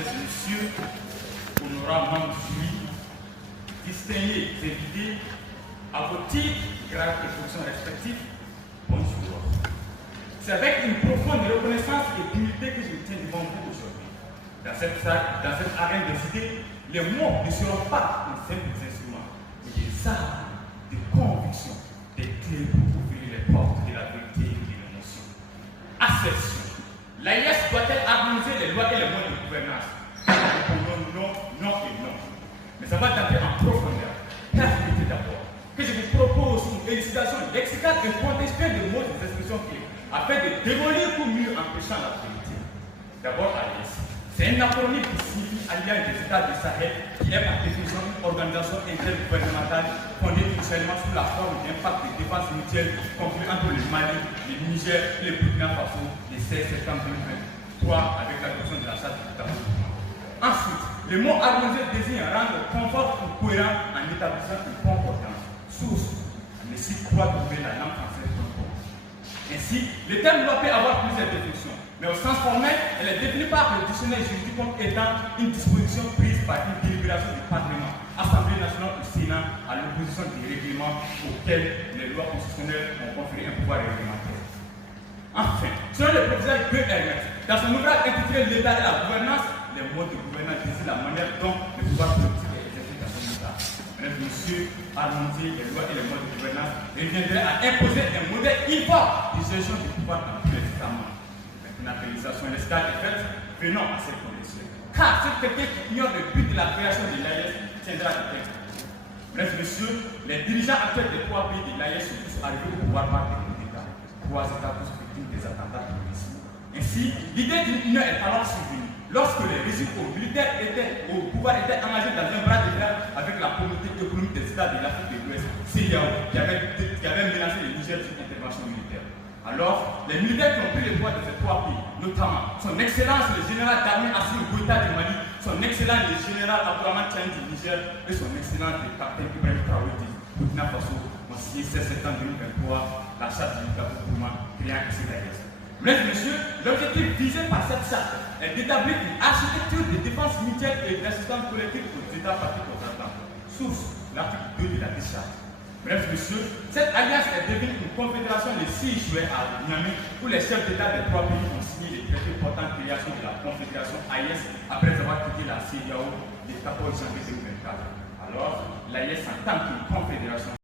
Mesdames et messieurs, honorables membres du jury, distingués invités, à vos titres, grades et fonctions respectifs, bonjour. C'est avec une profonde reconnaissance et d'humilité que je me tiens devant vous aujourd'hui. Dans cette arène des idées, les mots ne seront pas un simple instrument, mais des armes de conviction, des clés pour ouvrir les portes de la vérité et de l'émotion. Assertion. L'AIS doit-elle harmoniser les lois et les modes de gouvernance? Répondons non, non et non. Mais ça va d'entrer en profondeur. Permettez d'abord que je vous propose une élucidation lexicale et contextuelle de mots et d'expressions clés, afin de démolir pour mieux empêchant la vérité. D'abord, AIS. C'est un acronyme qui signifie Alliance des États du Sahel, qui est par définition une organisation intergouvernementale fondée initialement sous la forme d'un pacte de défense mutuelle conclu entre le Mali, le Niger et le Burkina Faso le 16 septembre 2023 avec l'adoption de la charte du développement. Ensuite, le mot harmonisé désigne un rang confort ou cohérent en établissant une concordance. Source, on ne cite pas d'ouvrir la langue française comme bon. Ainsi, le terme loi peut avoir plusieurs définitions, mais au sens formel, elle est définie par le dictionnaire juridique comme étant une disposition prise par une délibération du Parlement, Assemblée nationale ou Sénat, à l'opposition des règlements auxquels les lois constitutionnelles ont conféré un pouvoir réglementaire. Enfin, selon le professeur B. Hermès, dans son ouvrage intitulé L'État et la gouvernance, les modes de gouvernance désignent la manière dont le pouvoir politique est exercé dans son État. Mesdames et messieurs, harmoniser les lois et les modes de gouvernance reviendrait à imposer un modèle uniforme de gestion du pouvoir dans tous les États membres. Une appellation et l'escale est faite, venons à cette condition. Car c'est quelqu'un qui ignore le but de la création de l'AIS tiendra le texte. Mesdames et messieurs, les dirigeants actuels des trois pays de l'AIS sont tous arrivés au pouvoir par des coups d'État. Trois États tous victimes des attentats terroristes. Ainsi, l'idée d'une union est alors survenue lorsque les régimes au pouvoir étaient engagés dans un bras de fer avec la communauté économique des États de l'Afrique de l'Ouest, CEDEAO, qui avait menacé le Niger d'une intervention militaire. Alors, les militaires qui ont pris le pouvoir de ces trois pays, notamment son Excellence le général d'armée Assimi Goïta du Mali, son Excellence le général Abdourahmane Tiani du Niger et son Excellence le capitaine Ibrahim Traoré du Burkina Faso ont signé 16 septembre 2023 la charte du développement créant ici l'AIS. Mesdames et messieurs, l'objectif visé par cette charte est d'établir une architecture de défense mutuelle et d'assistance collective aux États parties contractantes. Source, l'article 2 de la charte. Mesdames et messieurs, cette alliance est devenue une confédération le 6 juillet à Niamey où les chefs d'État des trois pays ont signé les traités portant création de la confédération AIS après avoir quitté la CEDEAO le 14 janvier 2024. Alors, l'AIS en tant qu'une confédération